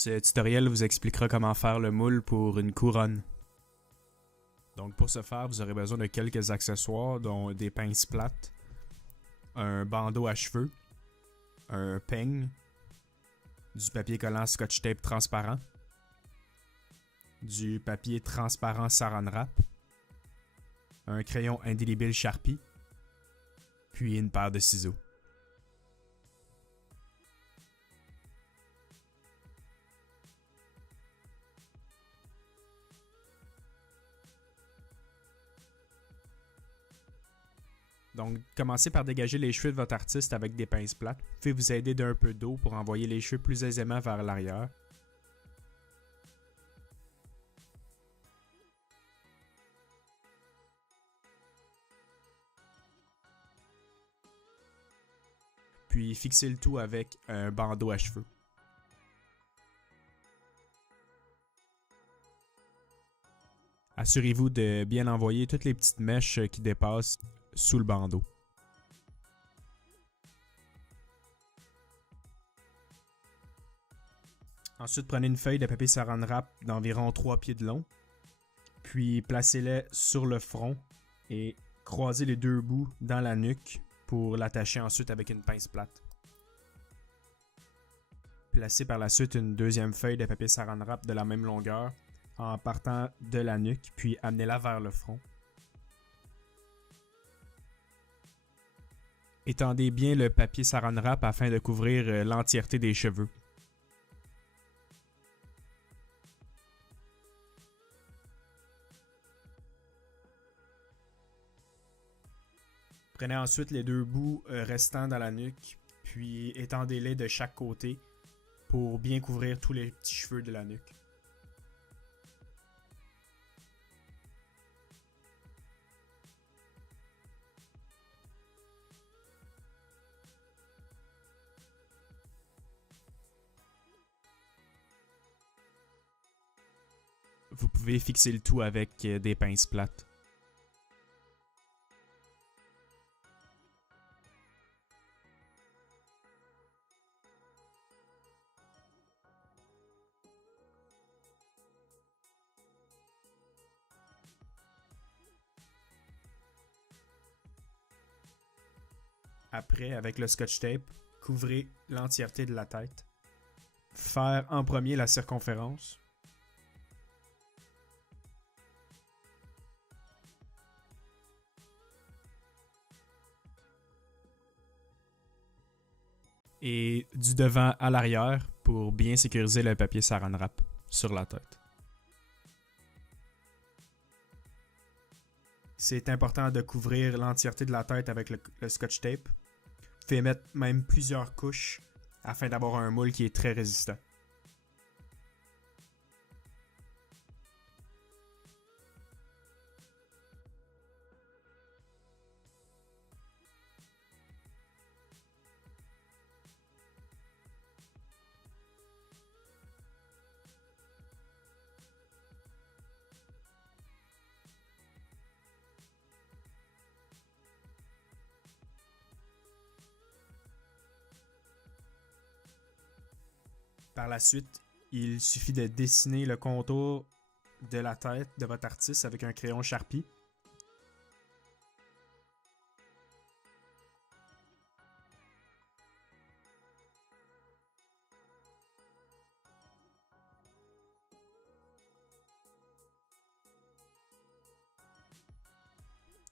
Ce tutoriel vous expliquera comment faire le moule pour une couronne. Donc pour ce faire, vous aurez besoin de quelques accessoires dont des pinces plates, un bandeau à cheveux, un peigne, du papier collant Scotch Tape transparent, du papier transparent Saran Wrap, un crayon indélébile Sharpie, puis une paire de ciseaux. Donc, commencez par dégager les cheveux de votre artiste avec des pinces plates. Vous pouvez vous aider d'un peu d'eau pour envoyer les cheveux plus aisément vers l'arrière. Puis fixez le tout avec un bandeau à cheveux. Assurez-vous de bien envoyer toutes les petites mèches qui dépassent sous le bandeau. Ensuite, prenez une feuille de papier Saran Wrap d'environ 3 pieds de long, puis placez-les sur le front et croisez les deux bouts dans la nuque pour l'attacher ensuite avec une pince plate. Placez par la suite une deuxième feuille de papier Saran Wrap de la même longueur en partant de la nuque, puis amenez-la vers le front. Étendez bien le papier Saran Wrap afin de couvrir l'entièreté des cheveux. Prenez ensuite les deux bouts restants dans la nuque, puis étendez-les de chaque côté pour bien couvrir tous les petits cheveux de la nuque. Vous pouvez fixer le tout avec des pinces plates. Après, avec le Scotch Tape, couvrez l'entièreté de la tête. Faire en premier la circonférence. Et du devant à l'arrière pour bien sécuriser le papier Saran Wrap sur la tête. C'est important de couvrir l'entièreté de la tête avec le Scotch Tape. Vous pouvez mettre même plusieurs couches afin d'avoir un moule qui est très résistant. Par la suite, il suffit de dessiner le contour de la tête de votre artiste avec un crayon Sharpie.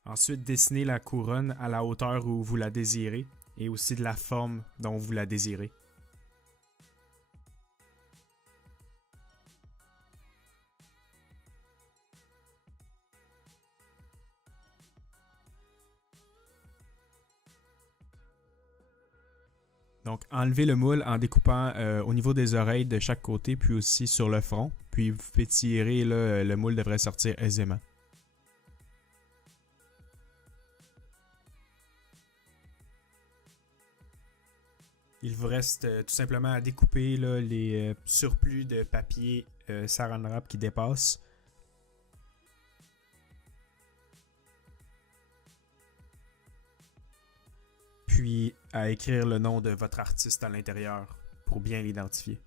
Ensuite, dessinez la couronne à la hauteur où vous la désirez et aussi de la forme dont vous la désirez. Donc, enlevez le moule en découpant au niveau des oreilles de chaque côté, puis aussi sur le front. Puis vous pouvez tirer, là, le moule devrait sortir aisément. Il vous reste tout simplement à découper là, les surplus de papier Saran Wrap qui dépassent. Puis à écrire le nom de votre artiste à l'intérieur pour bien l'identifier.